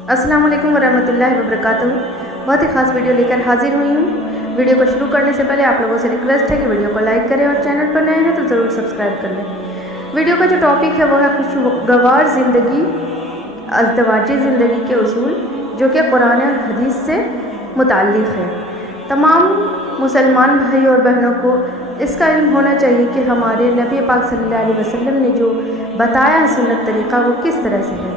अस्सलाम वालेकुम वरहमतुल्लाहि वबरकातुहू। बहुत ही ख़ास वीडियो लेकर हाजिर हुई हूँ। वीडियो को शुरू करने से पहले आप लोगों से रिक्वेस्ट है कि वीडियो को लाइक करें और चैनल पर नए हैं तो ज़रूर सब्सक्राइब कर लें। वीडियो का जो टॉपिक है वो है खुशगवार ज़िंदगी, अज़दवाजी ज़िंदगी के उसूल, जो कि कुरान और हदीस से मुताल्लिक़ है। तमाम मुसलमान भाई और बहनों को इसका इल्म होना चाहिए कि हमारे नबी पाक सल्लल्लाहु अलैहि वसल्लम ने जो बताया है सुन्नत तरीक़ा वो किस तरह से है।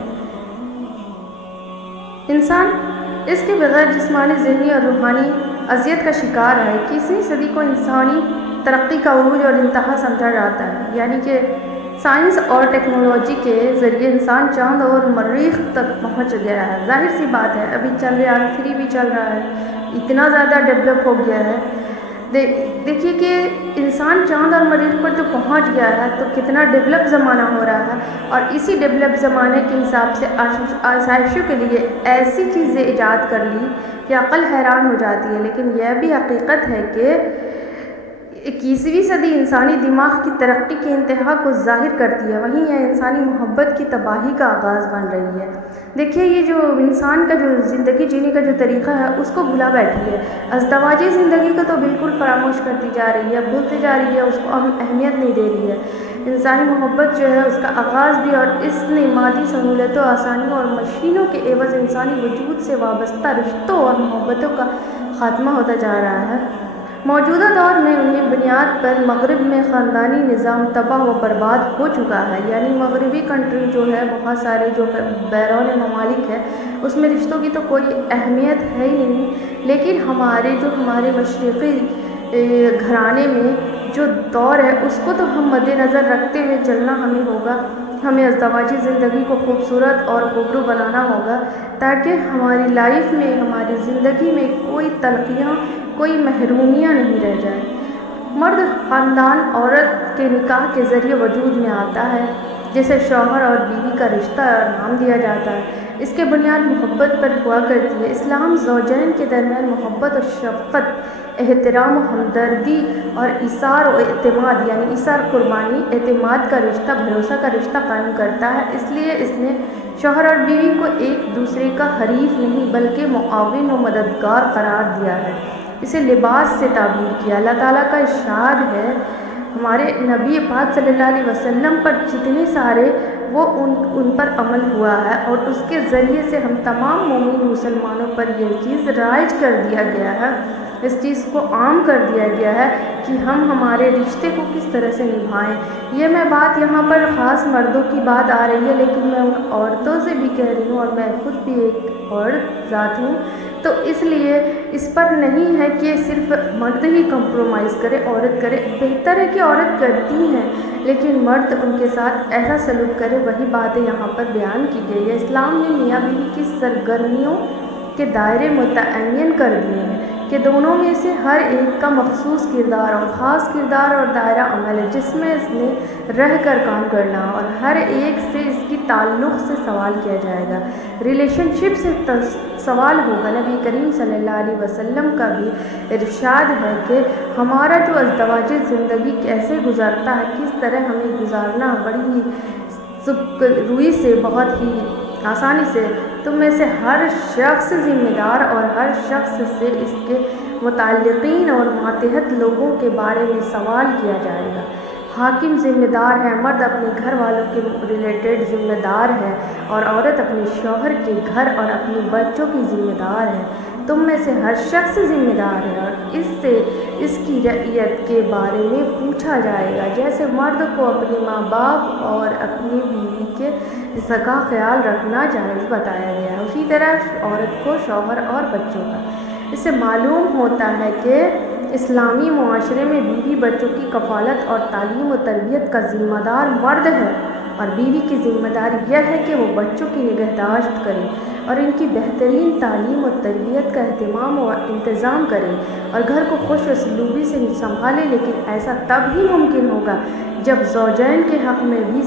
इंसान इसके बगैर जिस्मानी, ज़हनी और रूहानी अज़ियत का शिकार है। 21वीं सदी को इंसानी तरक्की का उरूज और इंतहा समझा जाता है, यानी कि साइंस और टेक्नोलॉजी के ज़रिए इंसान चाँद और मरीख़ तक पहुँच गया है। जाहिर सी बात है, अभी चंद्रयान 3 भी चल रहा है, इतना ज़्यादा डेवलप हो गया है। देखिए कि इंसान चाँद और मरीख़ पर जो पहुंच गया है तो कितना डेवलप ज़माना हो रहा है, और इसी डेवलप ज़माने के हिसाब से आसाइशों के लिए ऐसी चीज़ें ईजाद कर ली कि अक़ल हैरान हो जाती है। लेकिन यह भी हकीकत है कि 21वीं सदी इंसानी दिमाग की तरक्की के इंतहा को ज़ाहिर करती है, वहीं यह इंसानी मोहब्बत की तबाही का आगाज़ बन रही है। देखिए, ये जो इंसान का जो ज़िंदगी जीने का जो तरीक़ा है उसको भुला बैठी है। अज़दवाजी ज़िंदगी को तो बिल्कुल फरामोश करती जा रही है, भूलती जा रही है, उसको अहमियत नहीं दे रही है। इंसानी मोहब्बत जो है उसका आगाज़ भी और इसने मादी सहूलतों, आसानियों और मशीनों के एवज़ इंसानी वजूद से वाबस्ता रिश्तों और मोहब्बतों का ख़ात्मा होता जा रहा है। मौजूदा दौर में उन्हें बुनियाद पर मग़रिब में ख़ानदानी निज़ाम तबाह व बर्बाद हो चुका है, यानी मग़रिबी कंट्री जो है, बहुत सारे जो बैरून ममालिक है उसमें रिश्तों की तो कोई अहमियत है ही नहीं। लेकिन हमारे मशरिक़ी घराने में जो दौर है उसको तो हम मद्देनज़र रखते हुए चलना हमें होगा। हमें अज़दवाजी ज़िंदगी को खूबसूरत और खूबरू बनाना होगा, ताकि हमारी लाइफ में, हमारी ज़िंदगी में कोई तलख़ियाँ, कोई महरूमियाँ नहीं रह जाए। मर्द ख़ानदान औरत के निकाह के ज़रिए वजूद में आता है, जिसे शौहर और बीवी का रिश्ता नाम दिया जाता है। इसके बुनियाद मोहब्बत पर हुआ करती है। इस्लाम ज़ौजैन के दरमियान मोहब्बत और शफ़क़त, एहतराम, हमदर्दी और इसार और एतमाद, यानी इसार कुर्बानी, एतमाद का रिश्ता, भरोसा का रिश्ता कायम करता है। इसलिए इसने शौहर और बीवी को एक दूसरे का हरीफ नहीं बल्कि मुआविन व मददगार करार दिया है। इसे लिबास से ताबीर किया। अल्लाह ताला का इरशाद है, हमारे नबी पाक सल्लल्लाहु अलैहि वसल्लम पर जितने सारे वो उन पर अमल हुआ है, और उसके ज़रिए से हम तमाम मोमिन मुसलमानों पर यह चीज़ राइज कर दिया गया है, इस चीज़ को आम कर दिया गया है कि हम हमारे रिश्ते को किस तरह से निभाएं। ये मैं बात यहाँ पर ख़ास मर्दों की बात आ रही है, लेकिन मैं उन औरतों से भी कह रही हूँ, और मैं खुद भी एक औरत ज़ात हूँ, तो इसलिए इस पर नहीं है कि सिर्फ मर्द ही कंप्रोमाइज़ करे, औरत करे। बेहतर है कि औरत करती हैं, लेकिन मर्द उनके साथ ऐसा सलूक करे। वही बातें यहाँ पर बयान की गई है। इस्लाम ने मियाँ बीवी की सरगर्मियों के दायरे मुतअय्यन कर दिए हैं कि दोनों में से हर एक का मखसूस किरदार और ख़ास किरदार और दायरा अमल है, जिसमें इसने रह कर काम करना, और हर एक से इसकी ताल्लुक़ से सवाल किया जाएगा, रिलेशनशिप से सवाल होगा। नबी करीम सल्लल्लाहु अलैहि वसल्लम का भी इरशाद है कि हमारा जो अज़दवाजी ज़िंदगी कैसे गुज़रता है, किस तरह हमें गुजारना, बड़ी ही सुखरुई से, बहुत ही आसानी से। तुम में से हर शख्स ज़िम्मेदार, और हर शख्स से इसके मुताल्लिक़ीन और मातहत लोगों के बारे में सवाल किया जाएगा। हाकिम ज़िम्मेदार है, मर्द अपने घर वालों के रिलेटेड ज़िम्मेदार है, और औरत अपने शौहर के घर और अपने बच्चों की ज़िम्मेदार है। तुम में से हर शख्स ज़िम्मेदार है, और इससे इसकी रइयत के बारे में पूछा जाएगा, जैसे मर्द को अपने माँ बाप और अपनी बीवी के हिस्सा का ख्याल रखना जायज़ बताया गया है, उसी तरह औरत को शौहर और बच्चों का। इससे मालूम होता है कि इस्लामी मुआशरे में बीवी बच्चों की कफ़ालत और तालीम व तरबियत का ज़िम्मेदार मर्द है, और बीवी की ज़िम्मेदारी यह है कि वो बच्चों की निगहदाश्त करे और इनकी बेहतरीन तालीम और तरबियत का अहतमाम व इंतज़ाम करे, और घर को खुश उसलूबी से संभाले। लेकिन ऐसा तब ही मुमकिन होगा जब ज़ौजैन के हक़ में भी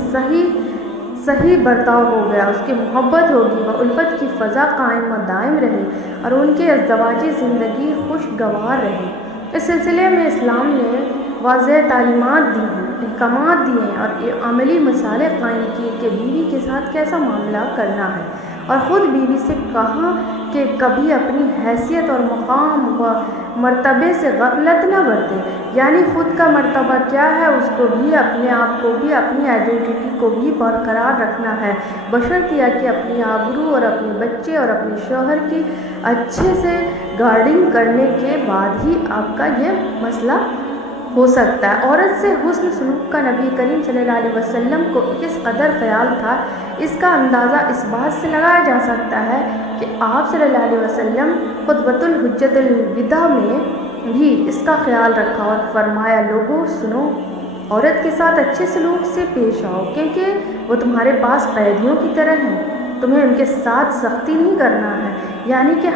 सही बर्ताव हो गया, उसकी मोहब्बत होगी, व उल्फत की फ़ज़ा कायम व दायम रहे, और उनके अज़दवाजी ज़िंदगी खुशगवार रहे। इस सिलसिले में इस्लाम ने वाज़ेह तालीमात दी हैं, अहकामात दिए हैं, और अमली मसाले कायम किए कि बीवी के साथ कैसा मामला करना है, اور خود بیوی سے کہا کہ کبھی اپنی حیثیت اور مقام و مرتبے سے غفلت نہ برتے، یعنی خود کا مرتبہ کیا ہے اس کو بھی، اپنے آپ کو بھی، اپنی آئیڈینٹی کو بھی برقرار رکھنا ہے، بشرطیہ کہ اپنی آبرو اور اپنے بچے اور اپنے شوہر کی اچھے سے گارڈنگ کرنے کے بعد ہی آپ کا یہ مسئلہ ہو سکتا ہے۔ عورت سے حسن سلوک کا نبی کریم صلی اللہ علیہ وسلم کو کس قدر خیال تھا، اس کا اندازہ اس بات سے لگایا جا سکتا ہے کہ آپ صلی اللہ علیہ وسلم خطبۃ الحجۃ الوداع میں بھی اس کا خیال رکھا اور فرمایا، لوگوں سنو، عورت کے ساتھ اچھے سلوک سے پیش آؤ، کیونکہ وہ تمہارے پاس قیدیوں کی طرح ہیں، تمہیں ان کے ساتھ سختی نہیں کرنا ہے، یعنی کہ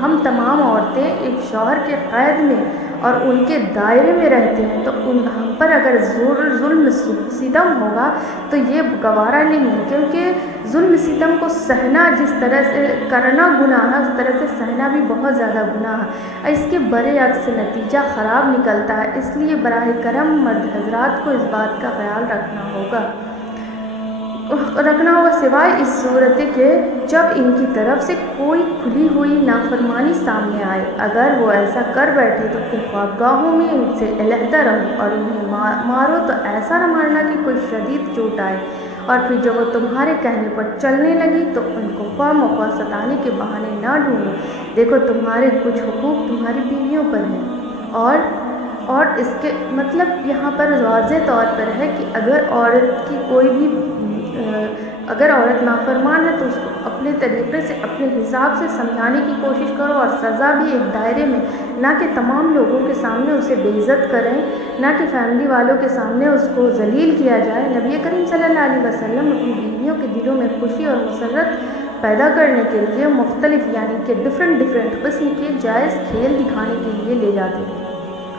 ہم تمام عورتیں ایک شوہر کے قید میں اور ان کے دائرے میں رہتے ہیں، تو ہم پر اگر ظلم ستم ہوگا تو یہ گوارا نہیں ہے، کیونکہ ظلم ستم کو سہنا جس طرح سے کرنا گناہ ہے، اس طرح سے سہنا بھی بہت زیادہ گناہ ہے، اس کے برعکس نتیجہ خراب نکلتا ہے۔ اس لیے براہ کرم مرد حضرات کو اس بات کا خیال رکھنا ہوگا سوائے اس صورت کے جب ان کی طرف سے کوئی کھلی ہوئی نافرمانی سامنے آئے، اگر وہ ایسا کر بیٹھے تو پھر خوابگاہوں میں ان سے علیحدہ رہو اور انہیں مارو تو ایسا نہ مارنا کہ کوئی شدید چوٹ آئے، اور پھر جب وہ تمہارے کہنے پر چلنے لگی تو ان کو خواہ مخواہ ستانے کے بہانے نہ ڈھونڈو، دیکھو تمہارے کچھ حقوق تمہاری بیویوں پر ہیں، اور اس کے مطلب یہاں پر واضح طور پر ہے کہ اگر عورت نافرمان ہے تو اس کو اپنے طریقے سے اپنے حساب سے سمجھانے کی کوشش کرو، اور سزا بھی ایک دائرے میں، نہ کہ تمام لوگوں کے سامنے اسے بے عزت کریں، نہ کہ فیملی والوں کے سامنے اس کو ذلیل کیا جائے۔ نبی کریم صلی اللہ علیہ وسلم اپنی بیویوں کے دلوں میں خوشی اور مسرت پیدا کرنے کے لیے مختلف یعنی کہ ڈفرینٹ قسم کے جائز کھیل دکھانے کے لیے لے جاتے تھے۔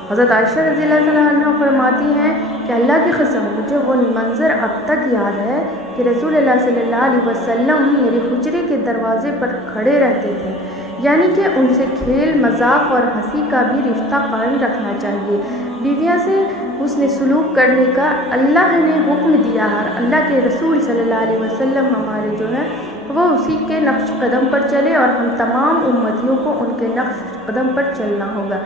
حضرت عائشہ رضی اللہ عنہا فرماتی ہیں کہ اللہ کی قسم مجھے وہ منظر اب تک یاد ہے کہ رسول اللہ صلی اللہ علیہ وسلم میرے حجرے کے دروازے پر کھڑے رہتے تھے، یعنی کہ ان سے کھیل مذاق اور ہنسی کا بھی رشتہ قائم رکھنا چاہیے۔ بیویاں سے حسن سلوک کرنے کا اللہ نے حکم دیا ہے، اور اللہ کے رسول صلی اللہ علیہ وسلم ہمارے جو ہیں وہ اسی کے نقش قدم پر چلے، اور ہم تمام امتیوں کو ان کے نقش قدم پر چلنا ہوگا۔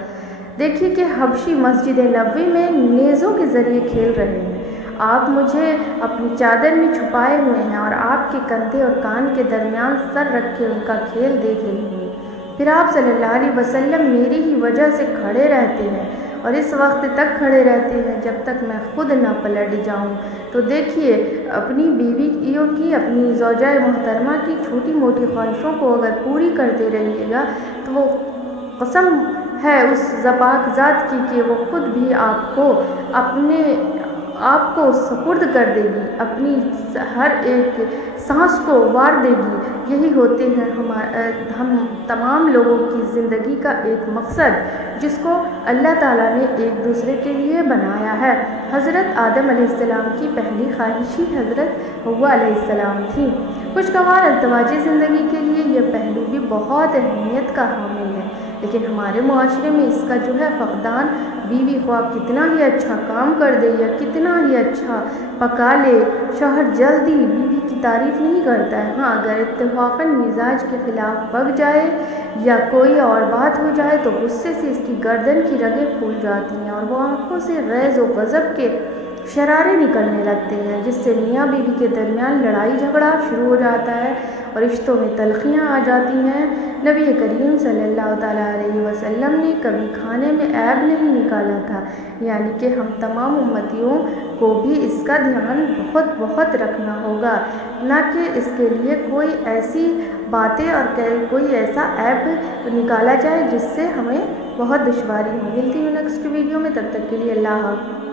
دیکھیے کہ حبشی مسجد نبوی میں نیزوں کے ذریعے کھیل رہے ہیں، آپ مجھے اپنی چادر میں چھپائے ہوئے ہیں اور آپ کے کندھے اور کان کے درمیان سر رکھ کے ان کا کھیل دیکھ رہی ہوں، پھر آپ صلی اللہ علیہ وسلم میری ہی وجہ سے کھڑے رہتے ہیں اور اس وقت تک کھڑے رہتے ہیں جب تک میں خود نہ پلٹ جاؤں۔ تو دیکھیے اپنی بیویوں کی، اپنی زوجہ محترمہ کی چھوٹی موٹی خواہشوں کو اگر پوری کرتے رہیے گا تو وہ قسم ہے اس ذپاک ذات کی کہ وہ خود بھی آپ کو سپرد کر دے گی، اپنی ہر ایک سانس کو وار دے گی۔ یہی ہوتے ہیں ہم تمام لوگوں کی زندگی کا ایک مقصد، جس کو اللہ تعالیٰ نے ایک دوسرے کے لیے بنایا ہے۔ حضرت آدم علیہ السلام کی پہلی خواہش ہی حضرت حوا علیہ السلام تھی۔ خوشگوار ازدواجی زندگی کے لیے یہ پہلو بھی بہت اہمیت کا حامل ہے، لیکن ہمارے معاشرے میں اس کا جو ہے فقدان، بیوی خواہ کتنا ہی اچھا کام کر دے یا کتنا ہی اچھا پکا لے، شوہر جلدی بیوی کی تعریف نہیں کرتا ہے۔ ہاں اگر اتفاقاً مزاج کے خلاف پک جائے یا کوئی اور بات ہو جائے تو غصے سے اس کی گردن کی رگیں پھول جاتی ہیں اور وہ آنکھوں سے غیظ و غضب کے شرارے نکلنے لگتے ہیں، جس سے میاں بیوی کے درمیان لڑائی جھگڑا شروع ہو جاتا ہے اور رشتوں میں تلخیاں آ جاتی ہیں۔ نبی کریم صلی اللہ تعالیٰ علیہ وسلم نے کبھی کھانے میں عیب نہیں نکالا تھا، یعنی کہ ہم تمام امتیوں کو بھی اس کا دھیان بہت رکھنا ہوگا، نہ کہ اس کے لیے کوئی ایسی باتیں اور کوئی ایسا عیب نکالا جائے جس سے ہمیں بہت دشواری ہو۔ ملتی ہوں نیکسٹ ویڈیو میں، تب تک کے لیے اللہ حافظ۔